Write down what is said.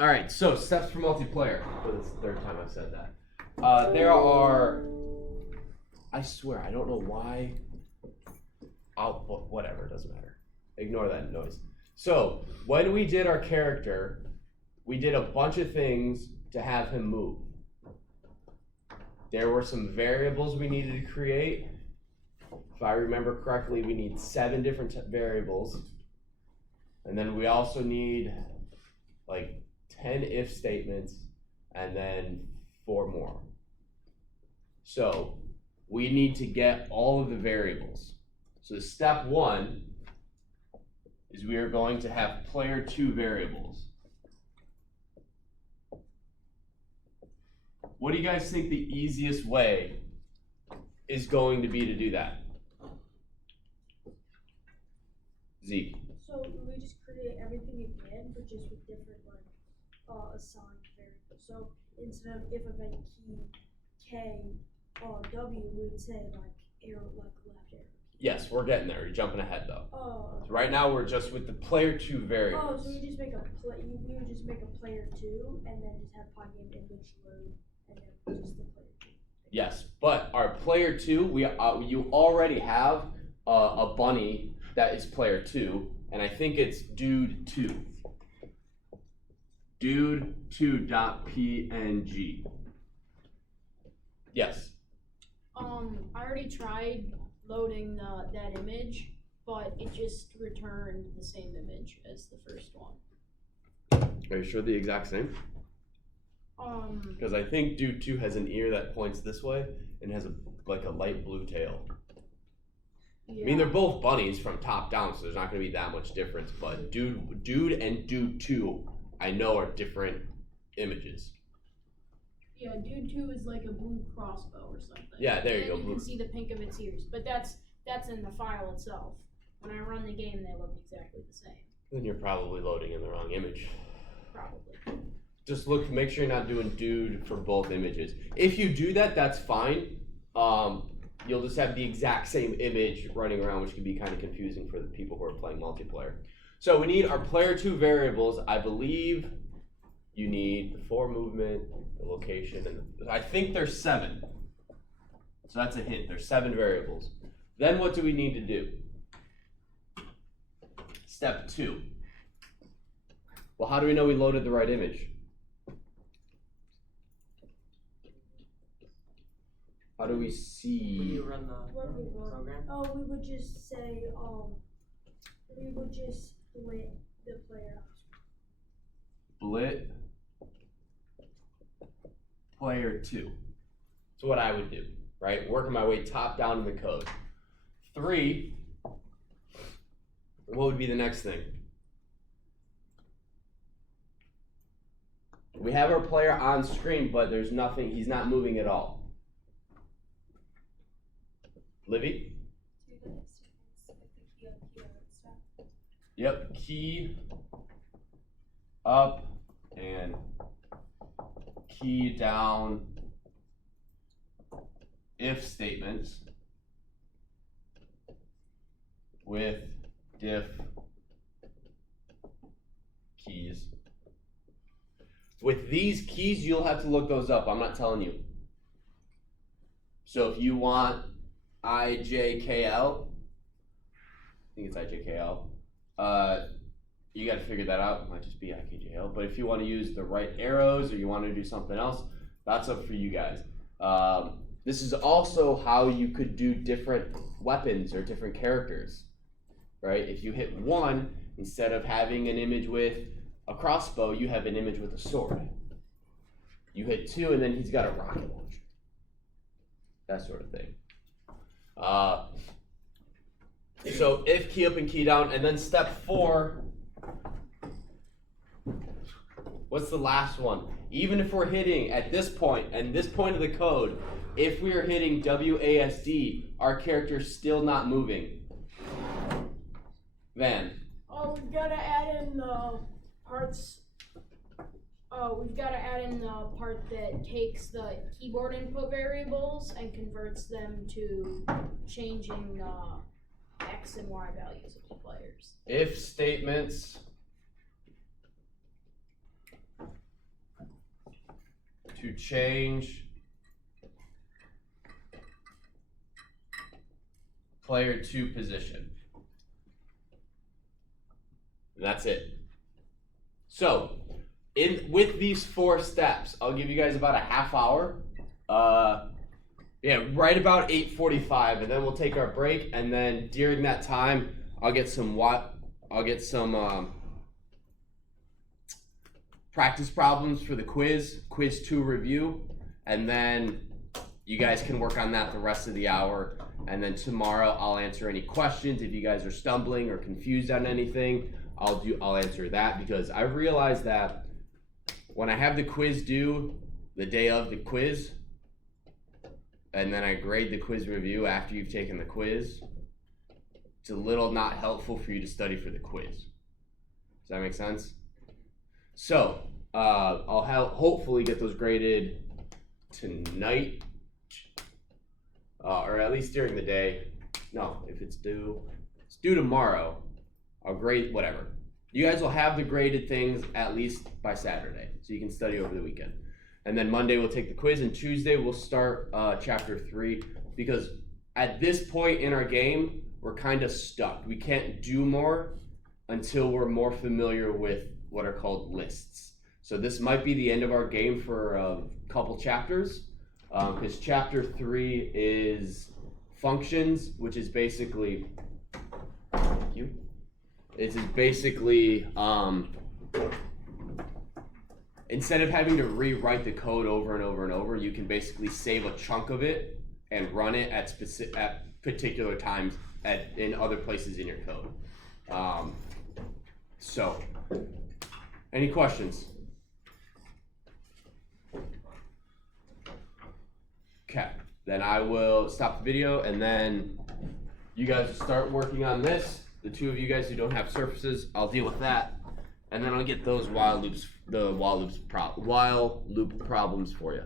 All right, so steps for multiplayer. For this third time I've said that. There are. I swear, I don't know why. Whatever, it doesn't matter. Ignore that noise. So, when we did our character, we did a bunch of things to have him move. There were some variables we needed to create. If I remember correctly, we need 7 different variables. And then we also need like 10 if statements and then 4 more. So we need to get all of the variables. So step 1 is we are going to have player 2 variables. What do you guys think the easiest way is going to be to do that? Zeke. So we just create everything again, but just with different assigned variables. So instead of if event key K W, we would say like arrow, like left arrow. Yes, we're getting there. You're jumping ahead though. Oh. So right now we're just with the player 2 variables. Oh, so we just make we would just make a player 2 and then just have Python image load and then just the player 2. Yes, but our player 2, you already have a bunny that is player 2, and I think it's dude2. Dude2.png. Yes. I already tried loading that image, but it just returned the same image as the first one. Are you sure the exact same? Because I think dude2 has an ear that points this way and has like a light blue tail. Yeah. I mean, they're both bunnies from top down, so there's not going to be that much difference. But dude and dude2, I know are different images. Yeah, dude 2 is like a blue crossbow or something. Yeah, there you go. You can see the pink of its ears, but that's in the file itself. When I run the game, they look exactly the same. Then you're probably loading in the wrong image. Probably. Just make sure you're not doing dude for both images. If you do that, that's fine. You'll just have the exact same image running around, which can be kind of confusing for the people who are playing multiplayer. So we need our player 2 variables. I believe you need the 4 movement, the location, and I think there's 7. So that's a hint. There's 7 variables. Then what do we need to do? Step 2. Well, how do we know we loaded the right image? How do we see? When you run the program? Oh, we would just say we would just split the player. Split player 2. So what I would do, right? Working my way top down in the code. 3. What would be the next thing? We have our player on screen, but there's nothing. He's not moving at all. Livy? Yep, key up and key down if statements with diff keys. With these keys, you'll have to look those up. I'm not telling you. So if you want IJKL, I think it's IJKL, you got to figure that out. It might just be IKJL. But if you want to use the right arrows or you want to do something else, that's up for you guys. This is also how you could do different weapons or different characters, right? If you hit 1, instead of having an image with a crossbow, you have an image with a sword. You hit 2, and then he's got a rocket launcher. That sort of thing. So if key up and key down, and then step 4, what's the last one? Even if we're hitting at this point, and this point of the code, if we are hitting WASD, our character's still not moving. Van. Oh, we've got to add in the parts. We've got to add in the part that takes the keyboard input variables and converts them to changing X and Y values of the players. If statements to change player to position. And that's it. So, with these 4 steps, I'll give you guys about a half hour. Yeah, right about 8:45, and then we'll take our break. And then during that time, I'll get some practice problems for the quiz 2 review, and then you guys can work on that the rest of the hour. And then tomorrow I'll answer any questions. If you guys are stumbling or confused on anything, I'll answer that, because I realized that when I have the quiz due the day of the quiz, and then I grade the quiz review after you've taken the quiz, it's a little not helpful for you to study for the quiz. Does that make sense? So, I'll hopefully get those graded tonight, or at least during the day. No, if it's due tomorrow, I'll grade whatever. You guys will have the graded things at least by Saturday, so you can study over the weekend. And then Monday we'll take the quiz, and Tuesday we'll start chapter 3, because at this point in our game, we're kind of stuck. We can't do more until we're more familiar with what are called lists. So this might be the end of our game for a couple chapters, because chapter 3 is functions, which is basically, thank you. It is basically, instead of having to rewrite the code over and over and over, you can basically save a chunk of it and run it at particular times in other places in your code. So, any questions? Okay, then I will stop the video, and then you guys will start working on this. The 2 of you guys who don't have surfaces, I'll deal with that, and then I'll get those while loop problems for you.